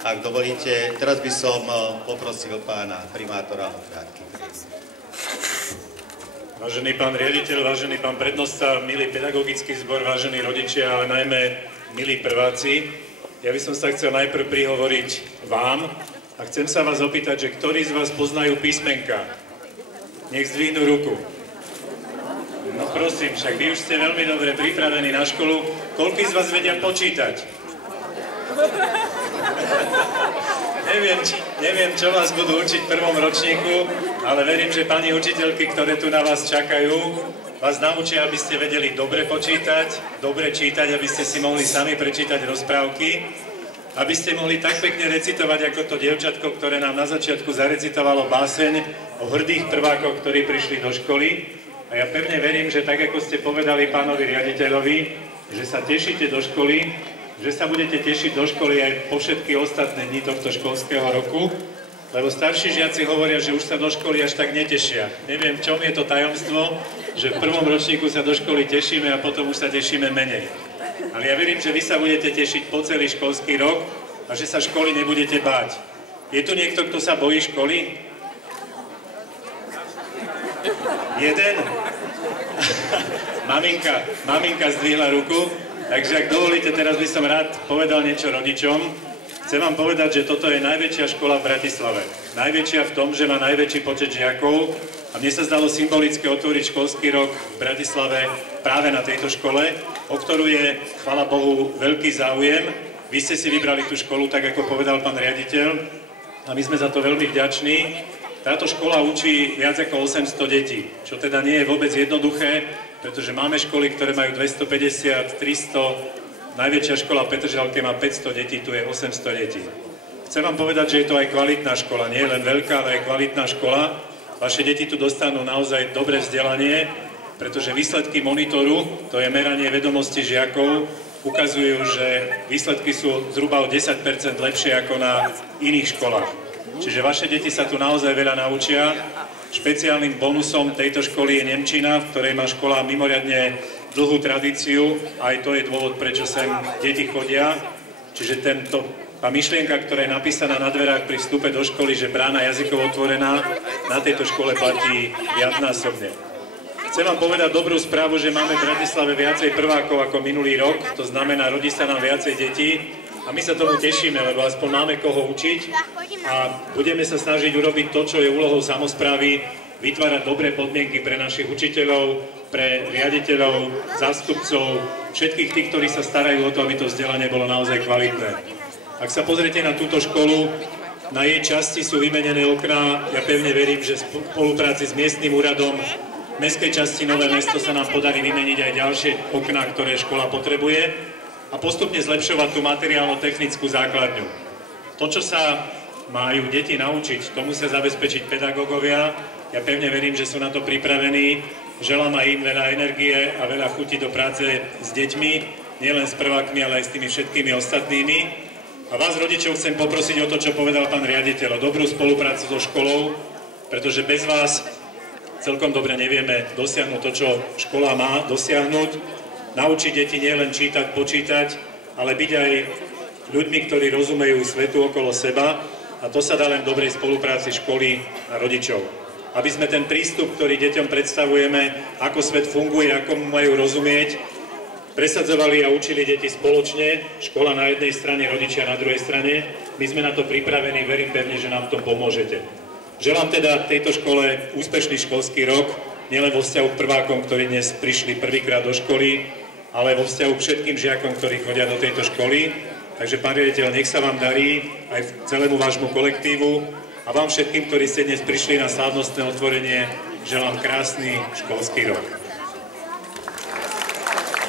Ak dovolíte, teraz by som poprosil pána primátora o krátky. Vážený pán riaditeľ, vážený pán prednosta, milý pedagogický zbor, vážení rodičia, ale najmä milí prváci, ja by som sa chcel najprv prihovoriť vám a chcem sa vás opýtať, že ktorí z vás poznajú písmenka? Nech zdvihnú ruku. No prosím, však vy už ste veľmi dobre pripravení na školu. Koľký z vás vedia počítať? Neviem, čo vás budú učiť v prvom ročníku, ale verím, že pani učiteľky, ktoré tu na vás čakajú, vás naučia, aby ste vedeli dobre počítať, dobre čítať, aby ste si mohli sami prečítať rozprávky, aby ste mohli tak pekne recitovať, ako to dievčatko, ktoré nám na začiatku zarecitovalo báseň o hrdých prvákoch, ktorí prišli do školy. A ja pevne verím, že tak, ako ste povedali pánovi riaditeľovi, že sa tešíte do školy, že sa budete tešiť do školy aj po všetky ostatné dni tohto školského roku, lebo starší žiaci hovoria, že už sa do školy až tak netešia. Neviem, v čom je to tajomstvo, že v prvom ročníku sa do školy tešíme a potom už sa tešíme menej. Ale ja verím, že vy sa budete tešiť po celý školský rok a že sa školy nebudete báť. Je tu niekto, kto sa bojí školy? Jeden? Maminka zdvihla ruku. Takže ak dovolíte, teraz by som rád povedal niečo rodičom. Chcem vám povedať, že toto je najväčšia škola v Bratislave. Najväčšia v tom, že má najväčší počet žiakov a mne sa zdalo symbolické otvoriť školský rok v Bratislave práve na tejto škole, o ktorú je, chvála Bohu, veľký záujem. Vy ste si vybrali tú školu, tak ako povedal pán riaditeľ, a my sme za to veľmi vďační. Táto škola učí viac ako 800 detí, čo teda nie je vôbec jednoduché, pretože máme školy, ktoré majú 250, 300, najväčšia škola v Petržalke má 500 detí, tu je 800 detí. Chcem vám povedať, že je to aj kvalitná škola, nie len veľká, ale aj kvalitná škola. Vaše deti tu dostanú naozaj dobré vzdelanie, pretože výsledky monitoru, to je meranie vedomosti žiakov, ukazujú, že výsledky sú zhruba o 10% lepšie ako na iných školách. Čiže vaše deti sa tu naozaj veľa naučia. Špeciálnym bonusom tejto školy je nemčina, v ktorej má škola mimoriadne dlhú tradíciu. Aj to je dôvod, prečo sem deti chodia. Čiže tá myšlienka, ktorá je napísaná na dverách pri vstupe do školy, že brána jazykovo otvorená, na tejto škole platí viacnásobne. Chcem vám povedať dobrú správu, že máme v Bratislave viacej prvákov ako minulý rok. To znamená, rodí sa nám viacej detí. A my sa tomu tešíme, lebo aspoň máme koho učiť a budeme sa snažiť urobiť to, čo je úlohou samosprávy, vytvárať dobré podmienky pre našich učiteľov, pre riaditeľov, zástupcov, všetkých tých, ktorí sa starajú o to, aby to vzdelanie bolo naozaj kvalitné. Ak sa pozriete na túto školu, na jej časti sú vymenené okná, ja pevne verím, že v spolupráci s miestnym úradom v mestskej časti Nové Mesto sa nám podarí vymeniť aj ďalšie okná, ktoré škola potrebuje, a postupne zlepšovať tú materiálno-technickú základňu. To, čo sa majú deti naučiť, to musia zabezpečiť pedagógovia. Ja pevne verím, že sú na to pripravení. Želám aj im veľa energie a veľa chuti do práce s deťmi, nielen s prvákmi, ale aj s tými všetkými ostatnými. A vás, rodičov, chcem poprosiť o to, čo povedal pán riaditeľ, o dobrú spoluprácu so školou, pretože bez vás celkom dobre nevieme dosiahnuť to, čo škola má dosiahnuť. Naučiť deti nielen čítať, počítať, ale byť aj ľuďmi, ktorí rozumejú svetu okolo seba, a to sa dá len v dobrej spolupráci školy a rodičov. Aby sme ten prístup, ktorý deťom predstavujeme, ako svet funguje, ako mu majú rozumieť, presadzovali a učili deti spoločne, škola na jednej strane, rodičia na druhej strane. My sme na to pripravení, verím pevne, že nám v tom pomôžete. Želám teda tejto škole úspešný školský rok, nielen vo vzťahu k prvákom, ktorí dnes prišli prvýkrát do školy, ale vo vzťahu k všetkým žiakom, ktorí chodia do tejto školy. Takže, pán riaditeľ, nech sa vám darí aj celému vášmu kolektívu a vám všetkým, ktorí ste dnes prišli na slávnostné otvorenie, želám krásny školský rok.